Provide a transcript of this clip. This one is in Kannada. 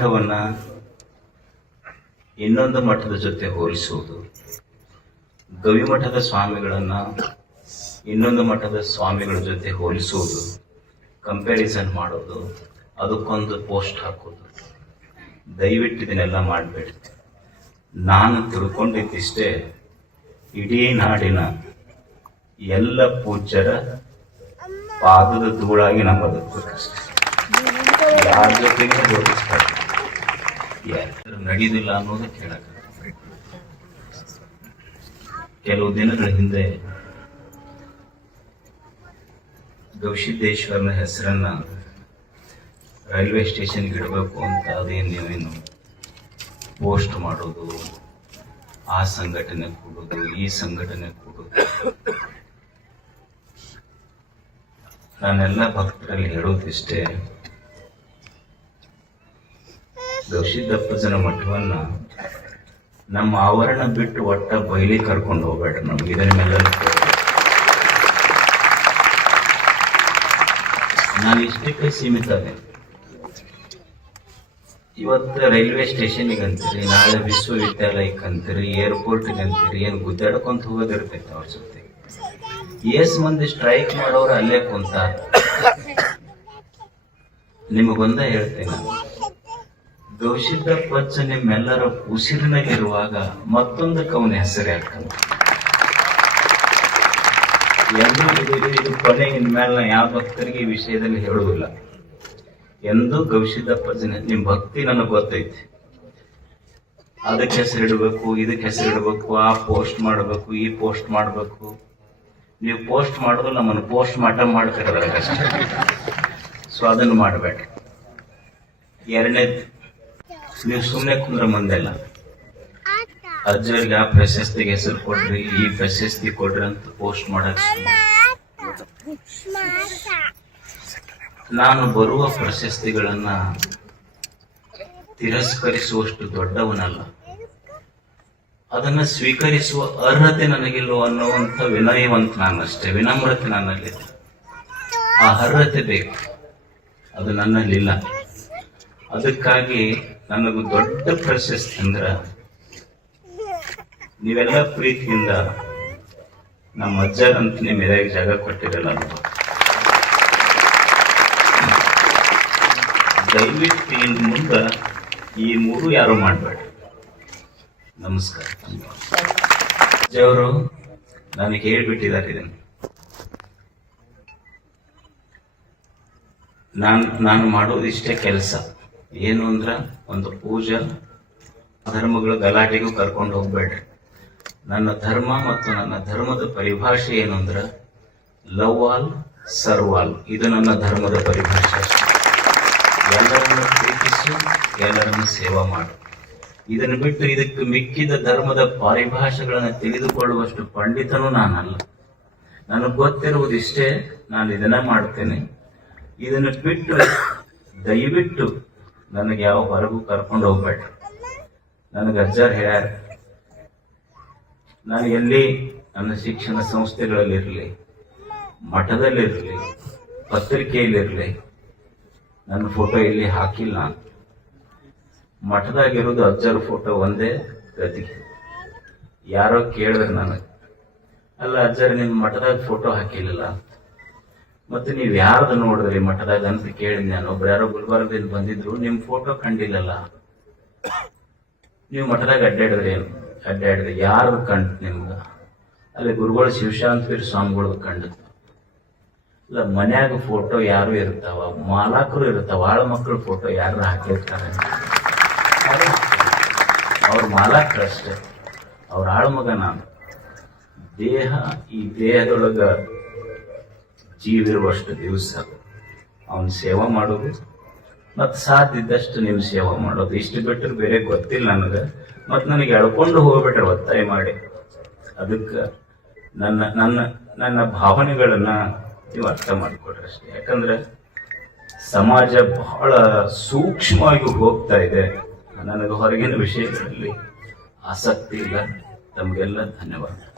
ಮಠವನ್ನ ಇನ್ನೊಂದು ಮಠದ ಜೊತೆ ಹೋಲಿಸುವುದು. ಗವಿಮಠದ ಸ್ವಾಮಿಗಳನ್ನ ಇನ್ನೊಂದು ಮಠದ ಸ್ವಾಮಿಗಳ ಜೊತೆ ಹೋಲಿಸುವುದು. ಕಂಪ್ಯಾರಿಸನ್ ಮಾಡೋದು. ಅದಕ್ಕೊಂದು ಪೋಸ್ಟ್ ಹಾಕೋದು ದಯವಿಟ್ಟು ಇದನ್ನೆಲ್ಲ ಮಾಡಬೇಡಿ. ನಾನು ತಿಳ್ಕೊಂಡಿದ್ದಿಷ್ಟೇ, ಇಡೀ ನಾಡಿನ ಎಲ್ಲ ಪೂಜ್ಯರ ಪಾದದ ಧೂಳಾಗಿ ನಮ್ಮದು ಯಾರ ಜೊತೆಗೆ ಯಾರು ಅನ್ನೋದಕ್ಕೆ ಅನ್ನೋದು ಕೇಳಕ ಕೆಲವು ದಿನಗಳ ಹಿಂದೆ ಗವಿಸಿದ್ದೇಶ್ವರನ ಹೆಸರನ್ನ ರೈಲ್ವೆ ಸ್ಟೇಷನ್ ಇಡಬೇಕು ಅಂತ ಅದೇನು ನೀವೇನು ಪೋಸ್ಟ್ ಮಾಡೋದು, ಆ ಸಂಘಟನೆ ಕೂಡೋದು, ಈ ಸಂಘಟನೆ ಕೂಡೋದು. ನಾನೆಲ್ಲ ಭಕ್ತರಲ್ಲಿ ಹೇಳೋದಿಷ್ಟೇ ಗವಿಸಿದ್ದಪ್ಪಜನ ಮಠವನ್ನ ನಮ್ಮ ಆವರಣ ಬಿಟ್ಟು ಒಟ್ಟ ಬಯಲಿ ಕರ್ಕೊಂಡು ಹೋಗ್ಬೇಡ್ರಿ ನಮ್ಗೆ. ಇದರ ಮೇಲೆ ನಾನು ಇಷ್ಟಕ್ಕೆ ಸೀಮಿತ ಅದೇ ಇವತ್ತು ರೈಲ್ವೆ ಸ್ಟೇಷನ್ಗೆ ಅಂತೀರಿ, ನಾಳೆ ವಿಶ್ವವಿದ್ಯಾಲಯಕ್ಕೆ ಅಂತೀರಿ, ಏರ್ಪೋರ್ಟ್ಗೆ ಅಂತೀರಿ, ಏನು ಗುದ್ದಾಡ್ಕೊಂತ ಹೋಗೋದಿರ್ತೈತೆ ಅವ್ರ ಜೊತೆ. ಏಸ್ ಮಂದಿ ಸ್ಟ್ರೈಕ್ ಮಾಡೋರು ಅಲ್ಲೇ ಕುಂತ. ನಿಮಗೊಂದ ಹೇಳ್ತೇನೆ ಗೌಶಿದ್ದ ಪಚ್ಚ ನಿಮ್ಮೆಲ್ಲರ ಉಸಿರಿನಲ್ಲಿರುವಾಗ ಮತ್ತೊಂದು ಕವನ ಹೆಸರು ಯಾಕಂತ ಇದು ಕೊನೆ ಇನ್ಮೇಲೆ ನಾ ಯಾವ ಭಕ್ತರಿಗೆ ಈ ವಿಷಯದಲ್ಲಿ ಹೇಳುವುದಿಲ್ಲ. ಎಂದು ಗವಿಸಿದ್ದಪ್ಪ ಜನ ನಿಮ್ ಭಕ್ತಿ ನನಗೆ ಗೊತ್ತೈತಿ. ಅದಕ್ಕೆ ಹೆಸರಿಡಬೇಕು ಇದಕ್ಕೆ ಹೆಸರಿಡಬೇಕು ಆ ಪೋಸ್ಟ್ ಮಾಡಬೇಕು, ಈ ಪೋಸ್ಟ್ ಮಾಡಬೇಕು. ನೀವು ಪೋಸ್ಟ್ ಮಾಡಿದ್ರು ನಮ್ಮನ್ನು ಪೋಸ್ಟ್ ಮಾಟ ಮಾಡ್ತಾರೆ ಸೊ ಅದನ್ನು ಮಾಡಬೇಡ. ಎರಡನೇದು ನೀವು ಸುಮ್ಮನೆ ಕುಂದ್ರ ಮಂದೆಲ್ಲ ಅಜ್ಜರಿಗೆ ಆ ಪ್ರಶಸ್ತಿಗೆ ಹೆಸರು ಕೊಡ್ರಿ, ಈ ಪ್ರಶಸ್ತಿ ಕೊಡ್ರಿ ಅಂತ ಪೋಸ್ಟ್ ಮಾಡಕ್ ನಾನು ಬರುವ ಪ್ರಶಸ್ತಿಗಳನ್ನ ತಿರಸ್ಕರಿಸುವಷ್ಟು ದೊಡ್ಡವನಲ್ಲ. ಅದನ್ನ ಸ್ವೀಕರಿಸುವ ಅರ್ಹತೆ ನನಗಿಲ್ಲ ಅನ್ನುವಂತ ವಿನಯವಂತ ನಾನಷ್ಟೇ, ವಿನಮ್ರತೆ ನನ್ನಲ್ಲಿ. ಆ ಅರ್ಹತೆ ಬೇಕು. ಅದು ನನ್ನಲ್ಲಿಲ್ಲ. ಅದಕ್ಕಾಗಿ ನನಗೂ ದೊಡ್ಡ ಪ್ರಶಸ್ತಿ ಅಂದ್ರ ನೀವೆಲ್ಲ ಪ್ರೀತಿಯಿಂದ ನಮ್ಮ ಅಜ್ಜರಂತ ನಿಮ್ಮ ಜಾಗ ಕೊಟ್ಟಿರಲ್ಲ ದಯವಿಟ್ಟು ಇನ್ನು ಮುಂದ ಈ ಮೂರು ಯಾರು ಮಾಡಬೇಡಿ. ನಮಸ್ಕಾರ. ಅಜ್ಜವರು, ನನಗೆ ಹೇಳ್ಬಿಟ್ಟಿದ್ದಾರೆ ಇದನ್ನು. ನಾನು ನಾನು ಮಾಡೋದು ಇಷ್ಟೇ ಕೆಲಸ. ಏನು ಅಂದ್ರ ಒಂದು ಪೂಜಾ ಧರ್ಮಗಳ ಗಲಾಟೆಗೂ ಕರ್ಕೊಂಡು ಹೋಗ್ಬೇಡ್ರಿ. ನನ್ನ ಧರ್ಮ ಮತ್ತು ನನ್ನ ಧರ್ಮದ ಪರಿಭಾಷೆ ಏನು ಅಂದ್ರ ಲವ್ ಆಲ್ ಸರ್ವ್ ಆಲ್ ಇದು ನನ್ನ ಧರ್ಮದ ಪರಿಭಾಷೆ. ಎಲ್ಲರನ್ನು ಪ್ರೀತಿಸು, ಎಲ್ಲರನ್ನು ಸೇವಾ ಮಾಡು. ಇದನ್ನು ಬಿಟ್ಟು ಇದಕ್ಕೆ ಮಿಕ್ಕಿದ ಧರ್ಮದ ಪರಿಭಾಷೆಗಳನ್ನು ತಿಳಿದುಕೊಳ್ಳುವಷ್ಟು ಪಂಡಿತನೂ ನಾನಲ್ಲ. ನನಗೆ ಗೊತ್ತಿರುವುದಿಷ್ಟೇ ನಾನು ಇದನ್ನ ಮಾಡ್ತೇನೆ. ಇದನ್ನು ಬಿಟ್ಟು, ದಯವಿಟ್ಟು ನನಗೆ ಯಾವ ಹೊರಗೂ ಕರ್ಕೊಂಡು ಹೋಗ್ಬೇಡ. ನನಗೆ ಅಜ್ಜರ್ ಹೇಳ್ಯಾರ ನಾನು ಎಲ್ಲಿ ನನ್ನ ಶಿಕ್ಷಣ ಸಂಸ್ಥೆಗಳಲ್ಲಿರಲಿ, ಮಠದಲ್ಲಿರಲಿ, ಪತ್ರಿಕೆಯಲ್ಲಿರಲಿ, ನನ್ನ ಫೋಟೋ ಇಲ್ಲಿ ಹಾಕಿಲ್ಲ ಮಠದಾಗಿರೋದು ಅಜ್ಜರ ಫೋಟೋ ಒಂದೇ ಗತಿ. ಯಾರೋ ಕೇಳಿದ್ರೆ ನನಗೆ, ಅಲ್ಲ ಅಜ್ಜರ್ ನಿಮ್ಮ ಮಠದಾಗ ಫೋಟೋ ಹಾಕಿಲ್ಲ ಮತ್ತೆ ನೀವು ಯಾರ್ದು ನೋಡಿದ್ರಿ ಮಠದಾಗ ಅಂತ ಕೇಳಿದ್ ನಾನು. ಒಬ್ರು ಯಾರೋ ಗುಲ್ಬರ್ಗದಿಂದ ಬಂದಿದ್ರು. ನಿಮ್ ಫೋಟೋ ಕಂಡಿಲ್ಲಲ್ಲ? ನೀವು ಮಠದಾಗ ಅಡ್ಡಾಡಿದ್ರಿ ಅಡ್ಡಾಡಿದ್ರಿ ಯಾರ್ದು ಕಂಡು ನಿಮ್ಗ? ಅಲ್ಲಿ ಗುರುಗಳು ಶಿವಶಾಂತವೀರ್ ಸ್ವಾಮಿಗಳ್ದು ಕಂಡದ್ದು ಇಲ್ಲ, ಮನ್ಯಾಗ ಫೋಟೋ ಯಾರು ಇರ್ತಾವ? ಮಾಲಾಕರು ಇರ್ತಾವ. ಆಳ ಮಕ್ಕಳ ಫೋಟೋ ಯಾರು ಹಾಕಿರ್ತಾರೆ? ಅವ್ರ ಮಾಲಾಕರು ಅವ್ರ ಮಗ ನಾನು. ದೇಹ, ಈ ದೇಹದೊಳಗ ಜೀವಿರುವಷ್ಟು ದಿವಸ ಅವನ ಸೇವಾ ಮಾಡೋದು. ಮತ್ತು ಸಾಧ್ಯ ಇದ್ದಷ್ಟು ನೀವು ಸೇವಾ ಮಾಡೋದು. ಇಷ್ಟು ಬಿಟ್ಟರೆ ಬೇರೆ ಗೊತ್ತಿಲ್ಲ ನನಗೆ. ಮತ್ತು ನನಗೆ ಎಳ್ಕೊಂಡು ಹೋಗ್ಬಿಟ್ರೆ ಒತ್ತಾಯ ಮಾಡಿ. ಅದಕ್ಕೆ ನನ್ನ ನನ್ನ ನನ್ನ ಭಾವನೆಗಳನ್ನ ನೀವು ಅರ್ಥ ಮಾಡಿಕೊಡ್ರಿ ಅಷ್ಟೇ. ಯಾಕಂದ್ರೆ ಸಮಾಜ ಬಹಳ ಸೂಕ್ಷ್ಮವಾಗಿ ಹೋಗ್ತಾ ಇದೆ. ನನಗೆ ಹೊರಗಿನ ವಿಷಯಗಳಲ್ಲಿ ಆಸಕ್ತಿ ಇಲ್ಲ. ತಮಗೆಲ್ಲ ಧನ್ಯವಾದ.